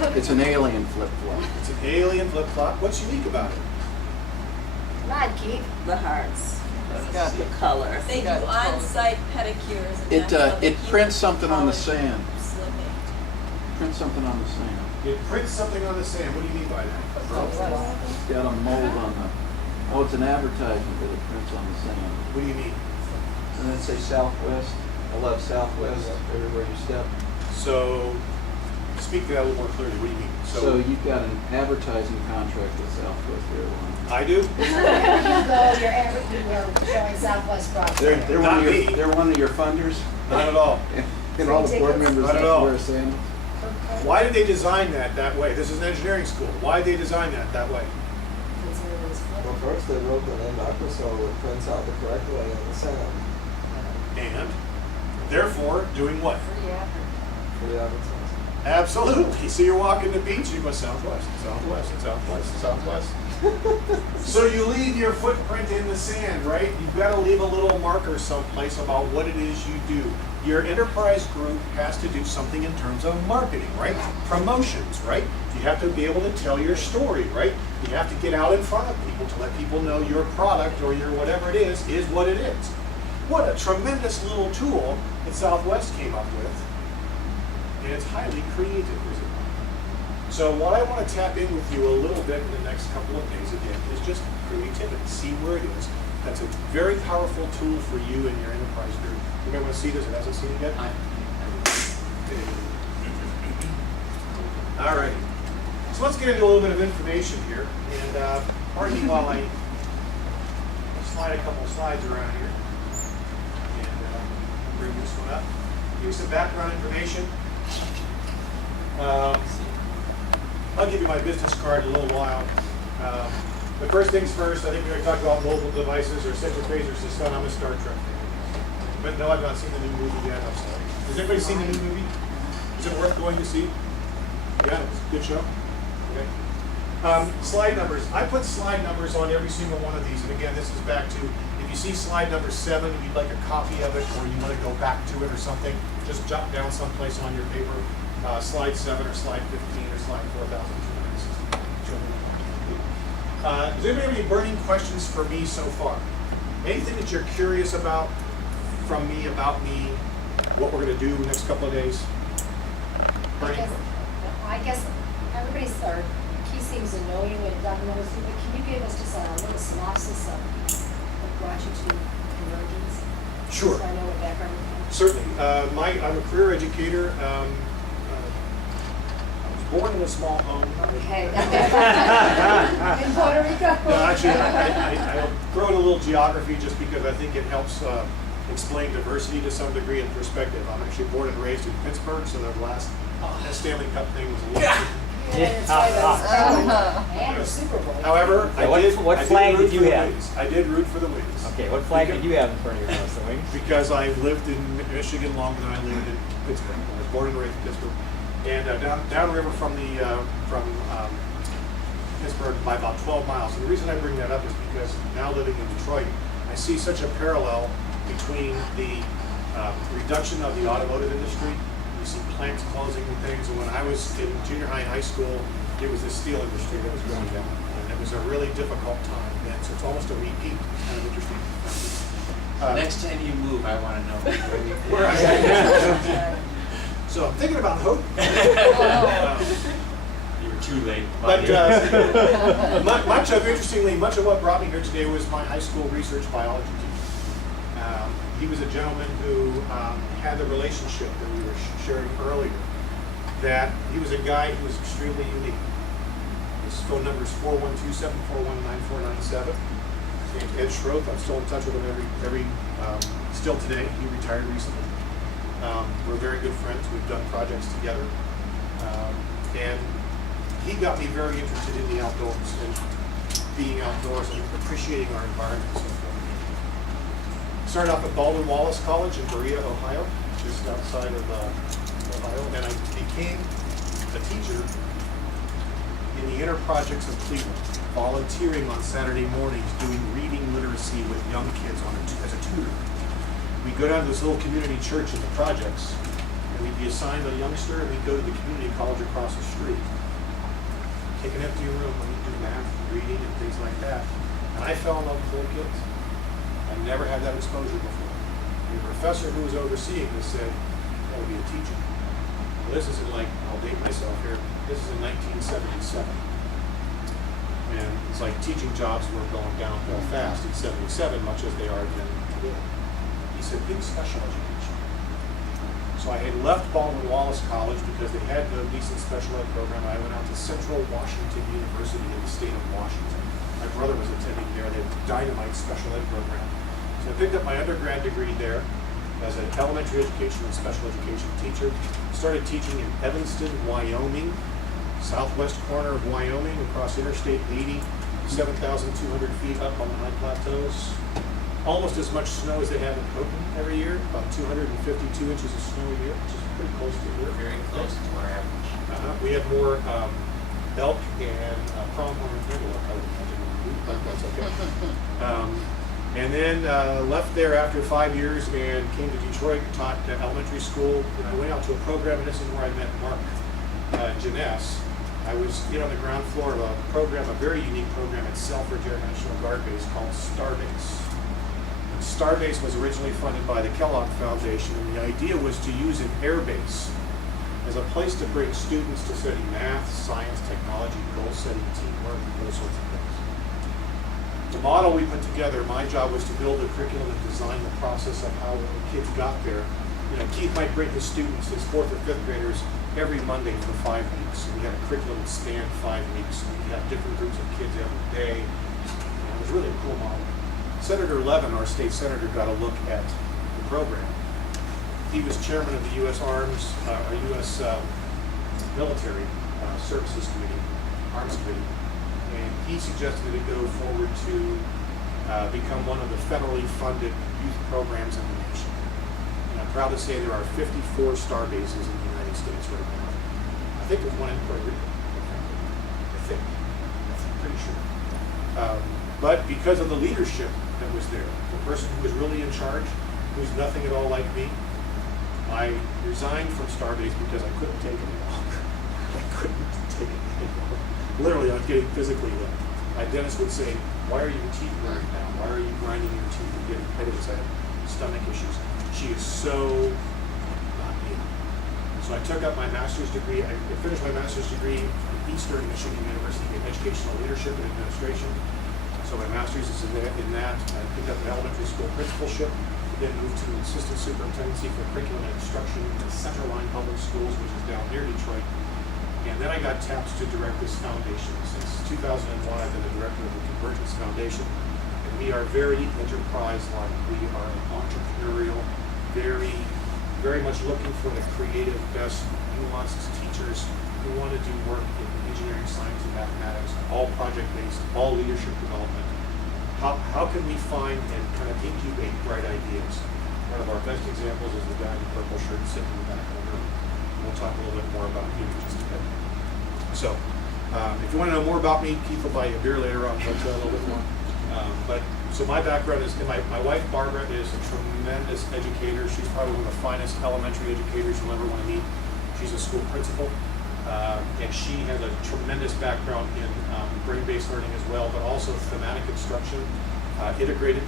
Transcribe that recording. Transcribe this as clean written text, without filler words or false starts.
It's an alien flip-flop. It's an alien flip-flop. What's unique about it? Come on, Keith. The hearts. It's got the color. They do on-site pedicures. And It that's how they it keep prints something on the polish sand. slipping. Prints something on the sand. It prints something on the sand. What do you mean by that? It's got a mold on the. Oh, it's an advertisement that it prints on the sand. What do you mean? And then say Southwest. I love Southwest everywhere you step. So, speak to that a little more clearly. What do you mean? So you've got an advertising contract with Southwest Airlines. I do? Wherever you go, you're showing Southwest products. They're Not one of me. your they're one of your funders. Not at all. And all the board Free members Not have at to all. wear sandals. Why did they design that way? This is an engineering school. Why did they design that way? Well, first they wrote the name Aqua so it prints out the correct way in the sand. And, therefore, doing what? For the advertising. Absolutely. So you're walking the beach, you go southwest, southwest, southwest, southwest. So you leave your footprint in the sand, right? You've got to leave a little marker someplace about what it is you do. Your enterprise group has to do something in terms of marketing, right? Promotions, right? You have to be able to tell your story, right? You have to get out in front of people to let people know your product or your whatever it is what it is. What a tremendous little tool that Southwest came up with. And it's highly creative, is it not? So what I want to tap in with you a little bit in the next couple of days again is just creativity. See where it is. That's a very powerful tool for you and your enterprise group. You may want to see this. It hasn't seen it yet. All right. So let's get into a little bit of information here. And pardon me while I slide a couple slides around here. And bring this one up. Give you some background information. I'll give you my business card in a little while. But first things first, I think we're going to talk about mobile devices or central phaser system. I'm a Star Trek fan. But no, I've not seen the new movie yet. I'm sorry. Has anybody seen the new movie? Is it worth going to see? Yeah, it's a good show. Okay. Slide numbers. I put slide numbers on every single one of these. And again, this is back to, if you see slide number 7 and you'd like a copy of it or you want to go back to it or something, just jot down someplace on your paper. Slide 7 or slide 15 or slide 4,260. Does anybody have any burning questions for me so far? Anything that you're curious about from me, about me, what we're going to do the next couple of days? Burning? I guess everybody's, or Keith seems to know you and Doug knows you, but can you give us just a little synopsis of what brought you to Convergence? Sure. So I know what background you have. Certainly. I'm a career educator. I was born in a small home. Okay. In Puerto Rico? No, actually, I throw in a little geography just because I think it helps explain diversity to some degree and perspective. I'm actually born and raised in Pittsburgh, so the last Stanley Cup thing was a little. Yeah, that's right, that's and the Super Bowl. However, What flag did you have? I did root for the Wings. Okay, what flag did you have in front of your house? The Wings? Because I lived in Michigan longer than I lived in Pittsburgh. I was born and raised in Pittsburgh, and downriver from Pittsburgh by about 12 miles. And the reason I bring that up is because now living in Detroit, I see such a parallel between the reduction of the automotive industry. You see plants closing and things. And when I was in junior high and high school, it was the steel industry that was growing down. And it was a really difficult time then. So it's almost a repeat. Kind of interesting. Next time you move, I want to know where I am. So I'm thinking about hope. You were too late. But much of what brought me here today was my high school research biology teacher. He was a gentleman who had the relationship that we were sharing earlier. That he was a guy who was extremely unique. His phone number is 412-741-9497. Named Ed Schroth. I'm still in touch with him still today. He retired recently. We're very good friends. We've done projects together. And he got me very interested in the outdoors and being outdoors and appreciating our environment and so forth. Started off at Baldwin Wallace College in Berea, Ohio, just outside of Ohio, and I became a teacher in the inner projects of Cleveland, volunteering on Saturday mornings, doing reading literacy with young kids as a tutor. We go down to this little community church in the projects, and we'd be assigned a youngster, and we'd go to the community college across the street. Take an empty room and we'd do math, reading, and things like that. And I fell in love with little kids. I never had that exposure before. The professor who was overseeing this said, that would be a teacher. Well, this is in I'll date myself here, this is in 1977. And it's like teaching jobs were going downhill fast in 77, much as they are again today. He said, big special education. So I had left Baldwin-Wallace College because they had no decent special ed program. I went out to Central Washington University in the state of Washington. My brother was attending there. They had a dynamite special ed program. So I picked up my undergrad degree there as an elementary education and special education teacher. Started teaching in Evanston, Wyoming, southwest corner of Wyoming, across Interstate 80, 7,200 feet up on the high plateaus. Almost as much snow as they have in Copeland every year, about 252 inches of snow a year, which is pretty close to here. Very close to our average. We have more elk and pronghorn antelope, I would imagine, but that's okay. And then left there after 5 years and came to Detroit, taught elementary school. And I went out to a program, and this is where I met Mark Jeunesse. I was on the ground floor of a program, a very unique program at Selfridge Air National Guard Base called Starbase. And Starbase was originally funded by the Kellogg Foundation, and the idea was to use an air base as a place to bring students to study math, science, technology, goal setting, teamwork, and those sorts of things. The model we put together, my job was to build a curriculum and design the process of how when the kids got there. Keith might bring his students, his 4th or 5th graders, every Monday for 5 weeks. We had a curriculum that spanned 5 weeks. We had different groups of kids every day. It was really a cool model. Senator Levin, our state senator, got a look at the program. He was chairman of the U.S. U.S. Military Services Committee, Arms Committee, and he suggested it go forward to become one of the federally funded youth programs in the nation. And I'm proud to say there are 54 star bases in the United States right now. I think there's one in Puerto Rico. I think. I'm pretty sure. But because of the leadership that was there, the person who was really in charge, who's nothing at all like me, I resigned from Starbase because I couldn't take it any longer. I couldn't take it any longer. Literally, I was getting physically ill. My dentist would say, "Why are your teeth wearing down? Why are you grinding your teeth and getting headaches?" I had stomach issues. She is so not me. So I took up my master's degree. I finished my master's degree from Eastern Michigan University in Educational Leadership and Administration. So my master's is in that. I picked up an elementary school principalship, then moved to assistant superintendency for curriculum and instruction in Centerline Public Schools, which is down near Detroit. And then I got tapped to direct this foundation. Since 2001, I've been the director of the Convergence Foundation. And we are very enterprise-like. We are entrepreneurial, very, very much looking for the creative, best, nuanced teachers who want to do work in engineering, science, and mathematics, all project-based, all leadership development. How can we find and kind of incubate bright ideas? One of our best examples is the guy in the purple shirt sitting in the back of the room. We'll talk a little bit more about him in just a bit. So, if you want to know more about me, Keith will buy you a beer later on, but a little bit more. So my background is, my wife Barbara is a tremendous educator. She's probably one of the finest elementary educators you'll ever want to meet. She's a school principal, and she has a tremendous background in brain-based learning as well, but also thematic instruction, integrated